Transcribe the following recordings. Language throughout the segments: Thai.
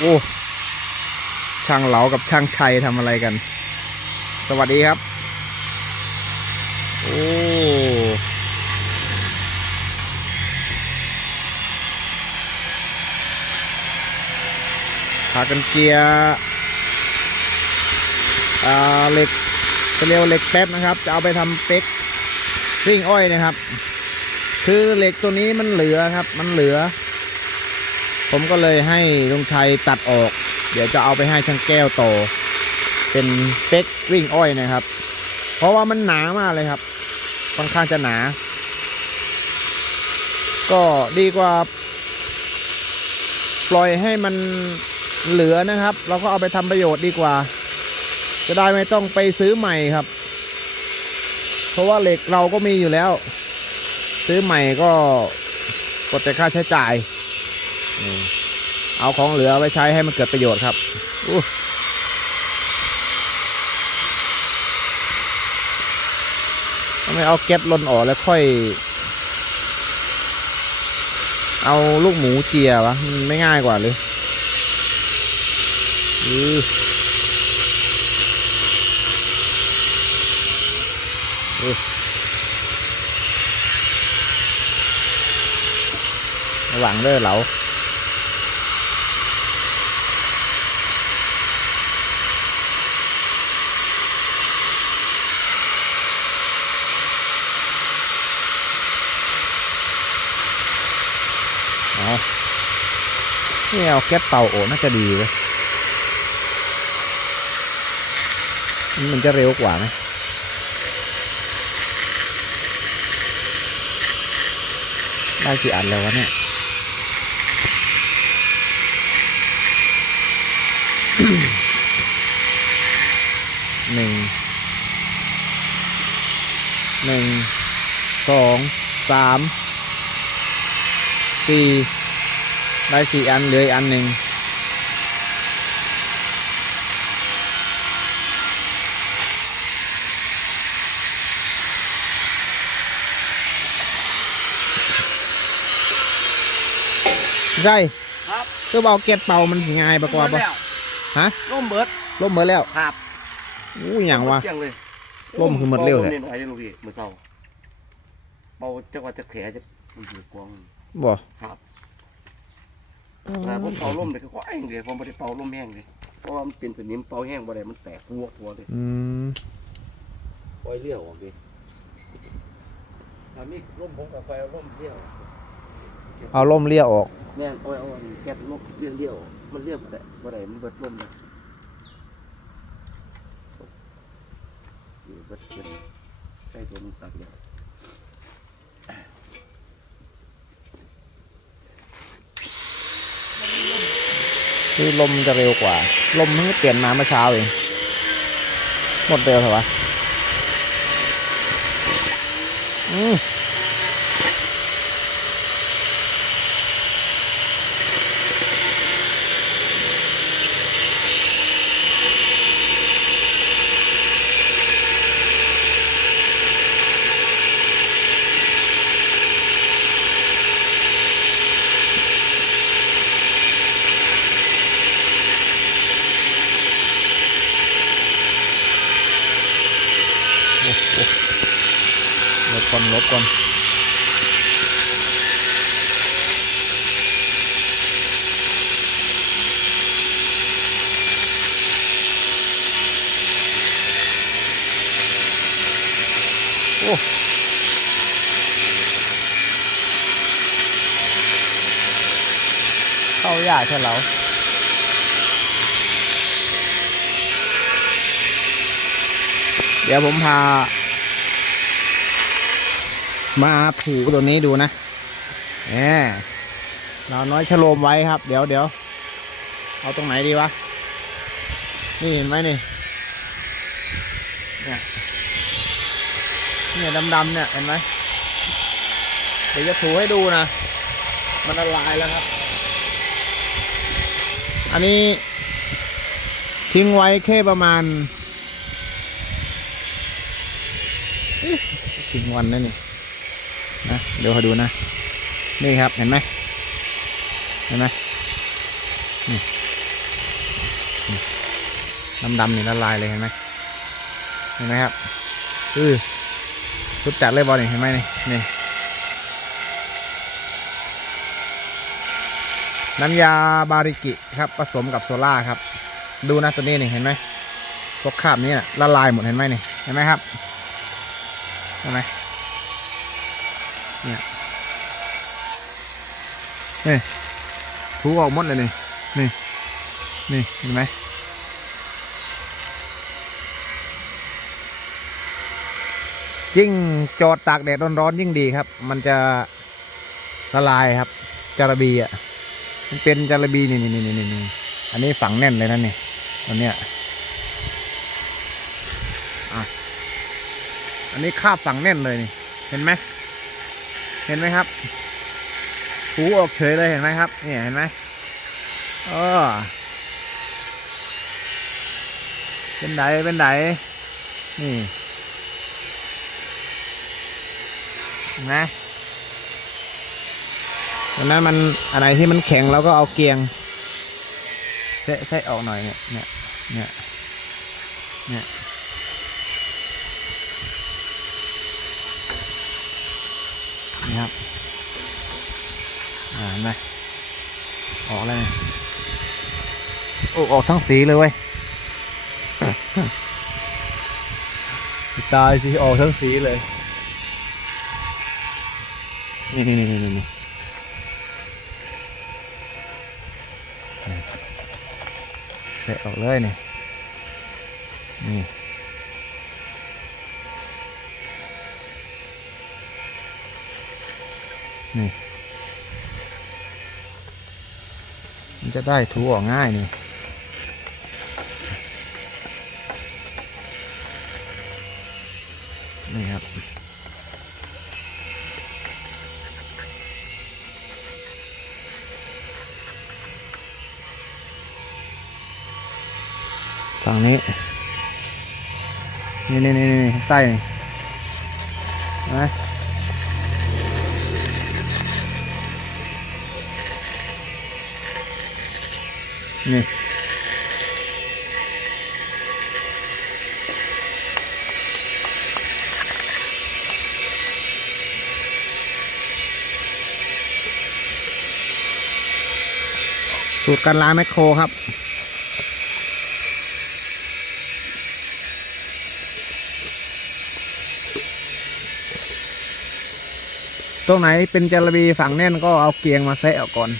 โอ้ช่างเหลากับช่างชัยทำอะไรกัน สวัสดีครับ โอ้พากันเกียร์อ่าเหล็กจะเรียกว่าเหล็กแป๊บนะครับ จะเอาไปทำเป๊กซิ่งอ้อยนะครับ คือเหล็กตัวนี้มันเหลือครับ มันเหลือ ผมก็เลยให้ลุงชัยตัดออก เดี๋ยวจะเอาไปให้ช่างแก้วต่อ เป็นเป๊กวิ่งอ้อยนะครับ เพราะว่ามันหนามากเลยครับค่อนข้างจะหนา ก็ดีกว่า ปล่อยให้มันเหลือนะครับ เราก็เอาไปทำประโยชน์ดีกว่า จะได้ไม่ต้องไปซื้อใหม่ครับ เพราะว่าเหล็กเราก็มีอยู่แล้ว ซื้อใหม่ก็กดแต่ค่าใช้จ่าย เอาของเหลือไว้ใช้ให้มันเกิดประโยชน์ครับอู้ทำไมเอาแก๊สลนออกแล้วค่อย เอาลูกหมูเจียวะมันไม่ง่ายกว่าหรืออืออือระวังเด้อเหลา นี่เอาแก๊สเตาโอน่าจะดีเว้ยมันจะเร็วกว่าไหมได้กี่อันแล้ววะเนี่ยหนึ่งหนึ่งสองสามสี่ ได้สี่อันเหลืออีกอันหนึ่งใช่ครับคือเอาเก็ตเป่ามันสิง่ายปะกว่าปะฮะร่มเบิดล่มเหมือนแล้วครับอู้หยังวะเที่ยงเลยร่มคือหมดเร็วเลยเป่าหน่อยๆเลยลูกพี่มือเศร้าเป่าจังหวะจะแขจะมันอยู่กวางบ่ครับ แต่ผมเป่าร่มเลยก็ขอไอ้เดียวผมไม่ได้เป่าร่มแห้งเลยเพราะว่ามันเป็นสนิมเป่าแห้งบ่ได้มันแตกหัวหัวเลยอืมปล่อยเลี้ยวออกดิถ้ามีร่มผมกับไฟเอาร่มเลี้ยวเอาล่มเลี่ยออก แม่นเอาไว้เอาอันแก๊สลบเลี้ยวเลี้ยวมันเลี้ยวบ่ได้บ่ได้มันเบิดร่มเลยอยู่เบิดเป็นใส่ตัวมันตัดเลย คือลมจะเร็วกว่า ลมมันเปลี่ยนมาเมื่อเช้าเองหมดเร็วเหรอวะอืม ลดก่อนลดก่อนโอ้เข้ายากใช่เหรอเดี๋ยวผ มาถูตัวนี้ดูนะแหมเราน้อยชโลมไว้ครับ เดี๋ยวเดี๋ยวเอาตรงไหนดีวะ นี่เห็นไหมนี่ เนี่ยเนี่ยดำๆเนี่ยเห็นไหมเดี๋ยวจะถูให้ดูนะ มันละลายแล้วครับ อันนี้ทิ้งไว้แค่ประมาณทิ้งวันนั่นนี่ นะเดี๋ยวขอดูนะ นี่ครับเห็นไหมเห็นไหมนี่ดำๆนี่ละลายเลยเห็นไหมเห็นไหมครับอือสุดจัดเลยบอลนี่เห็นไหมนี่นี่น้ำยาบาริกิครับผสมกับโซล่าครับ ดูนะตัวนี้นี่เห็นไหมพวกคราบนี้นะละลายหมดเห็นไหมนี่เห็นไหมครับเห็นไหมเนี่ย นี่ถูออกหมดเลยนี่นี่นี่เห็นไหมยิ่งจอดตากแดดร้อนๆยิ่งดีครับ มันจะละลายครับจาระบีอะมันเป็นจาระบีนี่นี่นี่นี่นี่อันนี้ฝังแน่นเลยนะนี่ตัวเนี้ยอันนี้คาบฝังแน่นเลยนี่ เห็นไหมเห็นไหมครับ หูออกเฉยเลยเห็นไหมครับเนี่ยเห็นไหมเออเป็นไดเป็นไดนี่นไหมดังนั้นมันอะไรที่มันแข็งเราก็เอาเกียงเซะเซะออกหน่อยเนี่ยเนี่ยเนี่ยเนี่ยนี่ครับอ่าเห็นไหม ออกแล้วเนี่ยโอ้ออกทั้งสีเลยเว้ยตายสิออกทั้งสีเลยนี่นี่นี่นี่นี่เตะออกเลยนี่นี่นี่ มัน จะได้ถูออกง่ายนี่นี่ครับฝั่งนี้นี่นี่นี่นี่ใต้นี่นะ นี่สูตรการล้างแมคโครครับ ตรงไหนเป็นจระบีฝังแน่นก็เอาเกียงมาแซะออกก่อน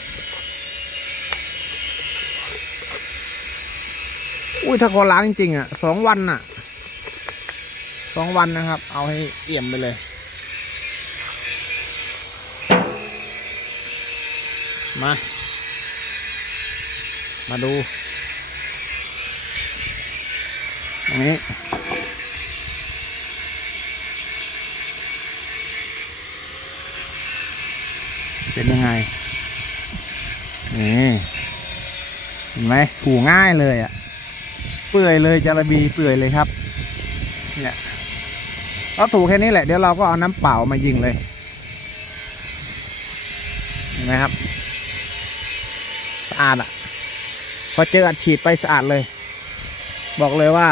ยถ้าขอล้างจริงๆอะสองวันน่ะสองวันนะครับ เอาให้เอี่ยมไปเลย มา มาดูตรงนี้เป็นยังไง นี่ เห็นไหมถูง่ายเลยอะ่ะ เปื่อยเลยจาระบีเปื่อยเลยครับเนี่ยเราถูแค่นี้แหละเดี๋ยวเราก็เอาน้ำเปล่ามายิงเลยเห็นไหมครับสะอาดอะ่ะพอเจออัดฉีดไปสะอาดเลย บอกเลยว่า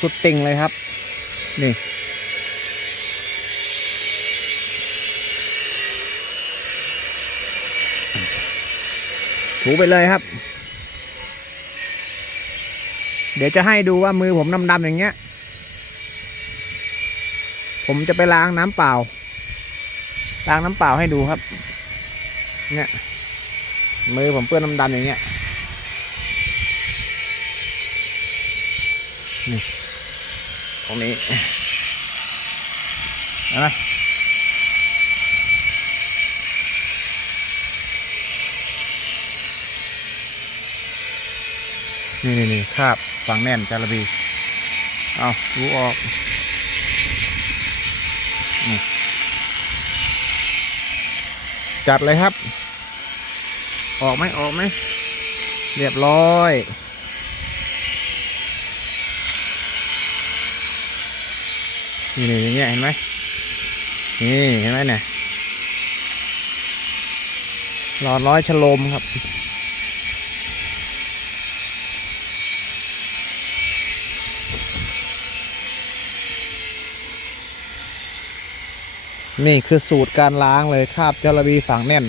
สุดติ่งเลยครับ นี่ถูไปเลยครับ เดี๋ยวจะให้ดูว่ามือผมดำๆอย่างเงี้ย ผมจะไปล้างน้ำเปล่า ล้างน้ำเปล่าให้ดูครับ เนี่ย มือผมเปื้อนดำๆอย่างเงี้ยนี่ตรงนี้เห็นไหม นี่นี่นี่คาบฝังแน่นจาระบี เอารู้ออกนี่จัดเลยครับ ออกไหมออกไหมเรียบร้อยนี่นี่อย่างเงี้ยเห็นไหมนี่เห็นไหมเนี่ยหลอดร้อยฉลมครับ นี่คือสูตรการล้างเลยคราบจระบีฝังแน่น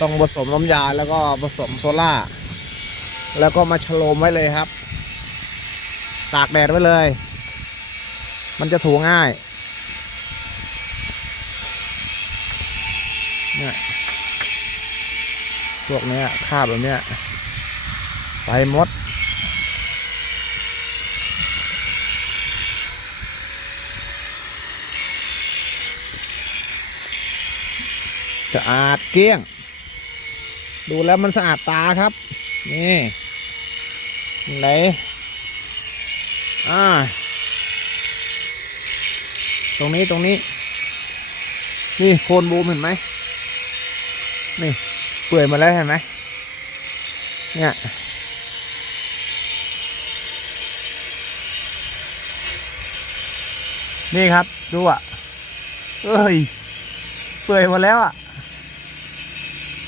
ต้องผสมน้ำยาแล้วก็ผสมโซล่า แล้วก็มาฉโลมไว้เลยครับ ตากแดดไว้เลย มันจะถูง่ายเนี่ยพวกเนี้ยคราบแบบเนี้ยไปหมด สะอาดเกลี้ยง ดูแล้วมันสะอาดตาครับ นี่ไหนอ่า ตรงนี้ตรงนี้ นี่โคนบูมเห็นไหมนี่ เปื่อยมาแล้วเห็นไหมเนี่ยนี่ครับ ดูอะ เอ้ย เปื่อยหมดแล้วอะ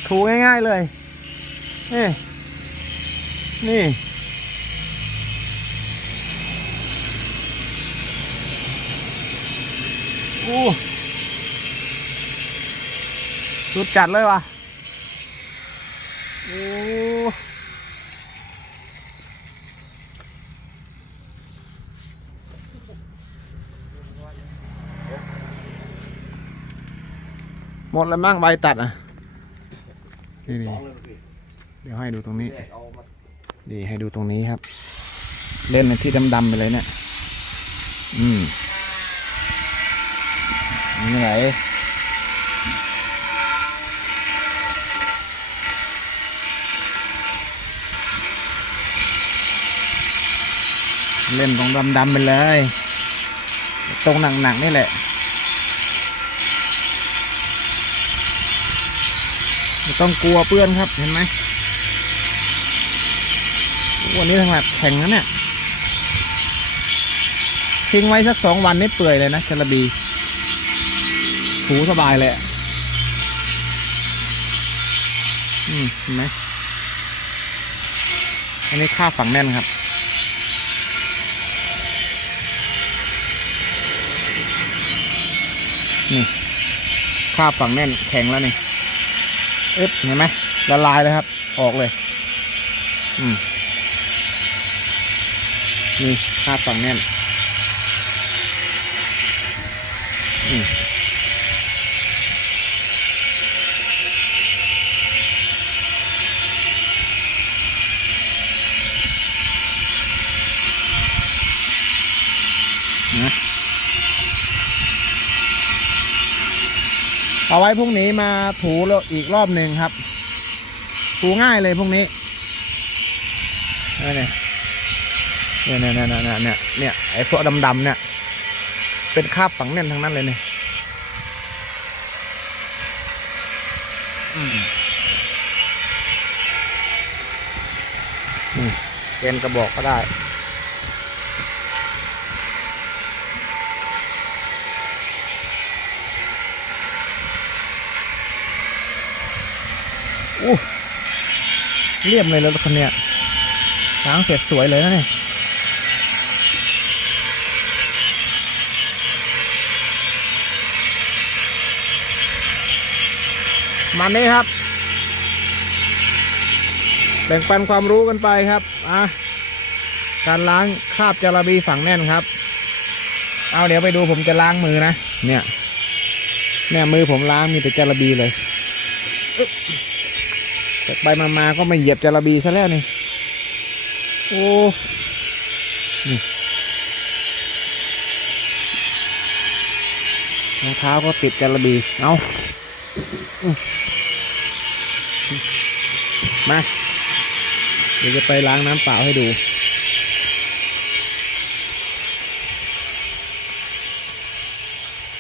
ถูง่ายๆเลย นี่ นี่อู้สุดจัดเลยว่ะโอ้หมดแล้วมั้งใบตัดอะ นี่สนี่องเลยลูกพี่เดี๋ยวให้ดูตรงนี้แยกเอามาดีให้ดูตรงนี้ครับ เล่นในที่ดำๆไปเลยเนี่ย อืมนี่ไหนเล่นตรงดำๆไปเลย ตรงหนักๆนี่แหละ ไม่ต้องกลัวเปื้อนครับเห็นไหมวันนี้ทางหลักแข็งนะเนี่ยทิ้งไว้สักสองวันนี่เปื่อยเลยนะจระบีถูสบายเลยอืมเห็นไหมอันนี้ค่าฝังแน่นครับนี่ค่าฝังแน่นแข็งแล้วนี่ เอ๊บเห็นไหมละลายเลยครับ ออกเลยอืมนี่คาดฝังแน่นอืม เอาไว้พรุ่งนี้มาถูอีกรอบหนึ่งครับ ถูง่ายเลยพรุ่งนี้นี่เนี่ยเนี่ยเนี่ยเนี่ยเนี่ยเนี่ยไอ้พวกดำๆเนี่ย เป็นคราบฝังแน่นทั้งนั้นเลยเนี่ยอืมนี่เป็นกระบอกก็ได้ อู้เรียบเลยรถคันเนี้ยล้างเสร็จสวยเลยนะเนี่ยมานี้ครับ แบ่งปันความรู้กันไปครับอะการล้างคราบจระบีฝังแน่นครับ เอาเดี๋ยวไปดูผมจะล้างมือนะ เนี่ย เนี่ยมือผมล้างมีแต่จระบีเลย ไปมามาก็ไม่เหยียบจระบีซะแล้วนี่ โอ้นี่รองเท้าก็ติดจระบีเอาอมา เดี๋ยวจะไปล้างน้ำเปล่าให้ดู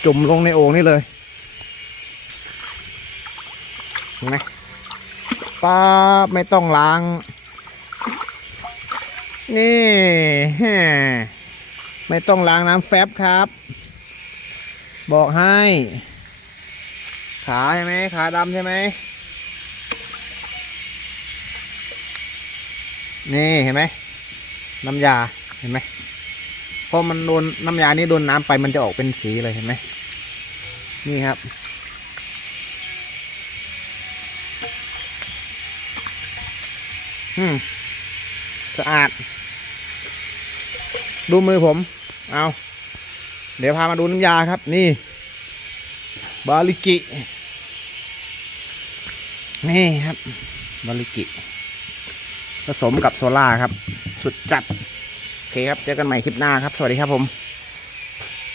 จุ่มลงในโอ่งนี่เลยเห็นไหม ป้าบไม่ต้องล้าง นี่ไม่ต้องล้างน้ำแฟบครับ บอกให้ ขาใช่ไหมขาดำใช่ไหมนี่เห็นไหมน้ำยาเห็นไหมพอมันโดนน้ำยานี้โดนน้ำไปมันจะออกเป็นสีเลยเห็นไหมนี่ครับ อืม สะอาด ดูมือผม เอาเดี๋ยวพามาดูน้ำยาครับ นี่ บาลิกิ นี่ครับ บาลิกิ ผสมกับโซล่าครับ สุดจัด โอเคครับ เจอกันใหม่คลิปหน้าครับ สวัสดีครับผม